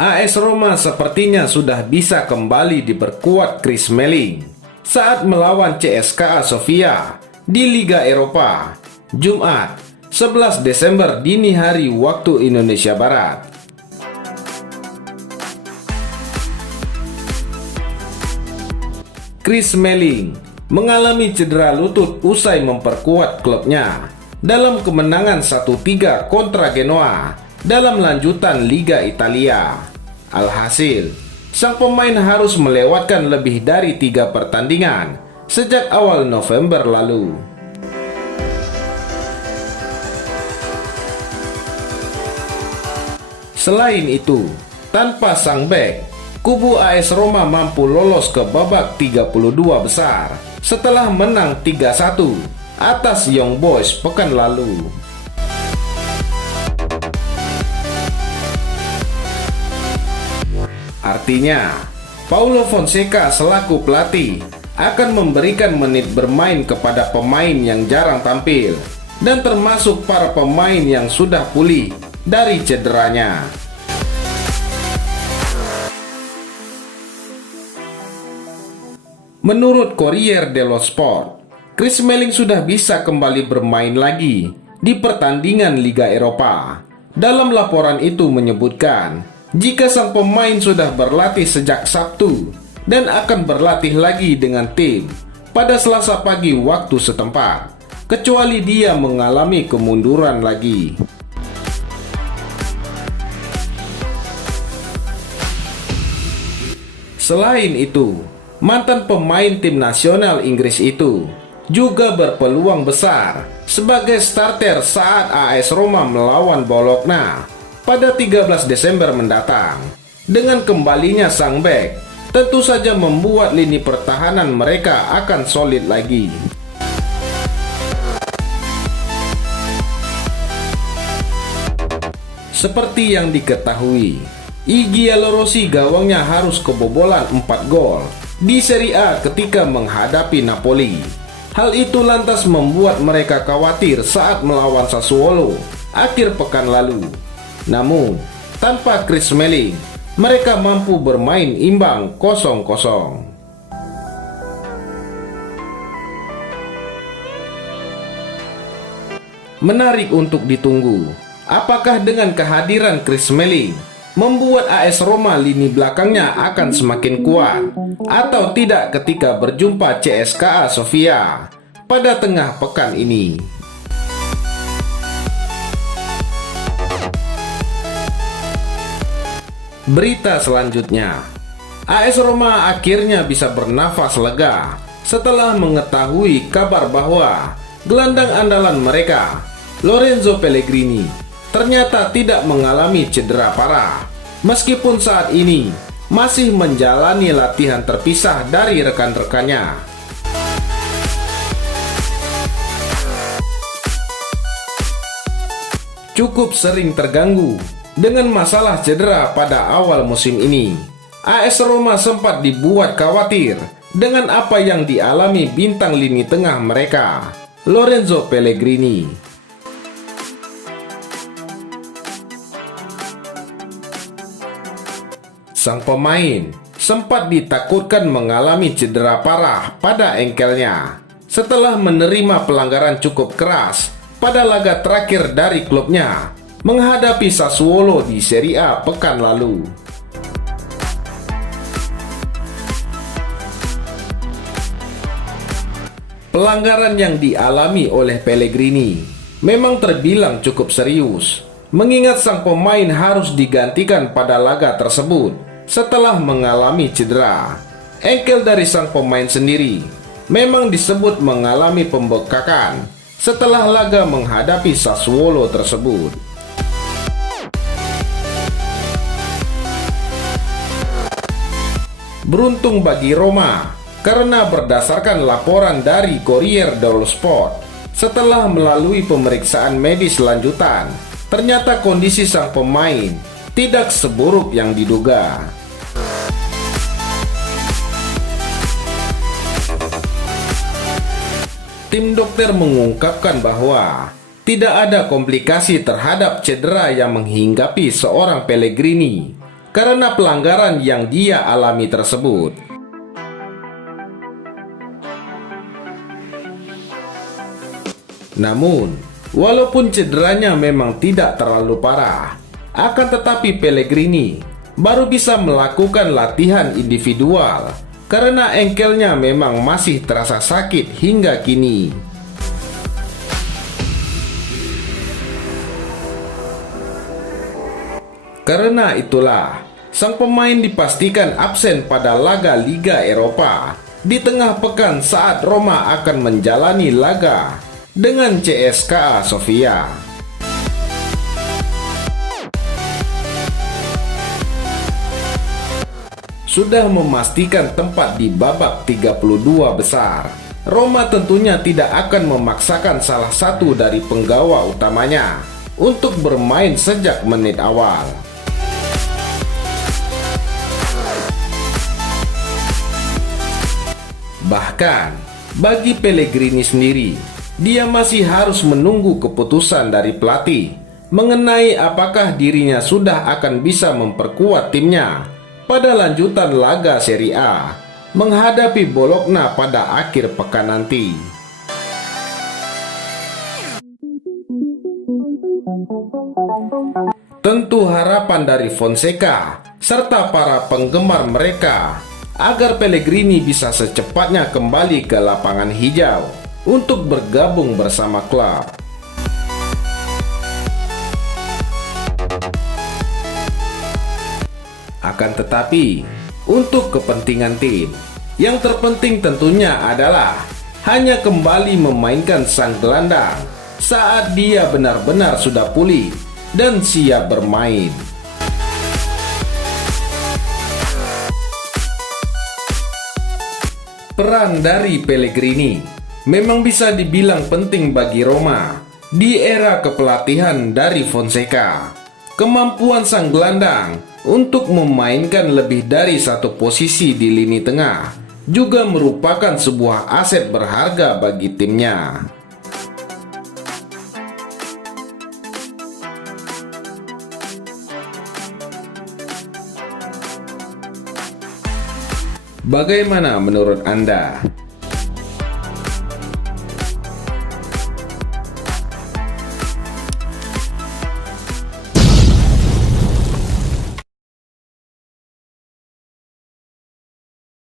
AS Roma sepertinya sudah bisa kembali diperkuat Chris Smalling saat melawan CSKA Sofia di Liga Eropa, Jumat 11 Desember dini hari waktu Indonesia Barat. Chris Smalling mengalami cedera lutut usai memperkuat klubnya dalam kemenangan 1-3 kontra Genoa dalam lanjutan Liga Italia. Alhasil, sang pemain harus melewatkan lebih dari 3 pertandingan sejak awal November lalu. Selain itu, tanpa sang bek, kubu AS Roma mampu lolos ke babak 32 besar setelah menang 3-1 atas Young Boys pekan lalu. Artinya, Paulo Fonseca selaku pelatih akan memberikan menit bermain kepada pemain yang jarang tampil dan termasuk para pemain yang sudah pulih dari cederanya. Menurut Corriere dello Sport, Chris Smalling sudah bisa kembali bermain lagi di pertandingan Liga Eropa. Dalam laporan itu menyebutkan, jika sang pemain sudah berlatih sejak Sabtu dan akan berlatih lagi dengan tim pada Selasa pagi waktu setempat, kecuali dia mengalami kemunduran lagi. Selain itu, mantan pemain tim nasional Inggris itu juga berpeluang besar sebagai starter saat AS Roma melawan Bologna pada 13 Desember mendatang. Dengan kembalinya sang bek, tentu saja membuat lini pertahanan mereka akan solid lagi. Seperti yang diketahui, Iggy Rossi gawangnya harus kebobolan 4 gol di Serie A ketika menghadapi Napoli. Hal itu lantas membuat mereka khawatir saat melawan Sassuolo akhir pekan lalu. Namun, tanpa Chris Smalling, mereka mampu bermain imbang 0-0. Menarik untuk ditunggu, apakah dengan kehadiran Chris Smalling membuat AS Roma lini belakangnya akan semakin kuat atau tidak ketika berjumpa CSKA Sofia pada tengah pekan ini. Berita selanjutnya, AS Roma akhirnya bisa bernafas lega setelah mengetahui kabar bahwa gelandang andalan mereka, Lorenzo Pellegrini, ternyata tidak mengalami cedera parah, meskipun saat ini masih menjalani latihan terpisah dari rekan-rekannya. Cukup sering terganggu dengan masalah cedera pada awal musim ini. AS Roma sempat dibuat khawatir dengan apa yang dialami bintang lini tengah mereka, Lorenzo Pellegrini. Sang pemain sempat ditakutkan mengalami cedera parah pada engkelnya setelah menerima pelanggaran cukup keras pada laga terakhir dari klubnya menghadapi Sassuolo di Serie A pekan lalu. Pelanggaran yang dialami oleh Pellegrini memang terbilang cukup serius, mengingat sang pemain harus digantikan pada laga tersebut setelah mengalami cedera. Engkel dari sang pemain sendiri memang disebut mengalami pembekakan setelah laga menghadapi Sassuolo tersebut. Beruntung bagi Roma, karena berdasarkan laporan dari Corriere dello Sport, setelah melalui pemeriksaan medis lanjutan, ternyata kondisi sang pemain tidak seburuk yang diduga. Tim dokter mengungkapkan bahwa tidak ada komplikasi terhadap cedera yang menghinggapi seorang Pellegrini karena pelanggaran yang dia alami tersebut. Namun, walaupun cederanya memang tidak terlalu parah, akan tetapi Pellegrini baru bisa melakukan latihan individual karena engkelnya memang masih terasa sakit hingga kini. Karena itulah, sang pemain dipastikan absen pada laga Liga Eropa di tengah pekan saat Roma akan menjalani laga dengan CSKA Sofia. Sudah memastikan tempat di babak 32 besar, Roma tentunya tidak akan memaksakan salah satu dari penggawa utamanya untuk bermain sejak menit awal. Bahkan, bagi Pellegrini sendiri, dia masih harus menunggu keputusan dari pelatih mengenai apakah dirinya sudah akan bisa memperkuat timnya pada lanjutan laga Serie A menghadapi Bologna pada akhir pekan nanti. Tentu harapan dari Fonseca serta para penggemar mereka agar Pellegrini bisa secepatnya kembali ke lapangan hijau untuk bergabung bersama klub. Akan tetapi, untuk kepentingan tim, yang terpenting tentunya adalah hanya kembali memainkan sang gelandang saat dia benar-benar sudah pulih dan siap bermain. Peran dari Pellegrini memang bisa dibilang penting bagi Roma di era kepelatihan dari Fonseca. Kemampuan sang gelandang untuk memainkan lebih dari satu posisi di lini tengah juga merupakan sebuah aset berharga bagi timnya. Bagaimana menurut Anda?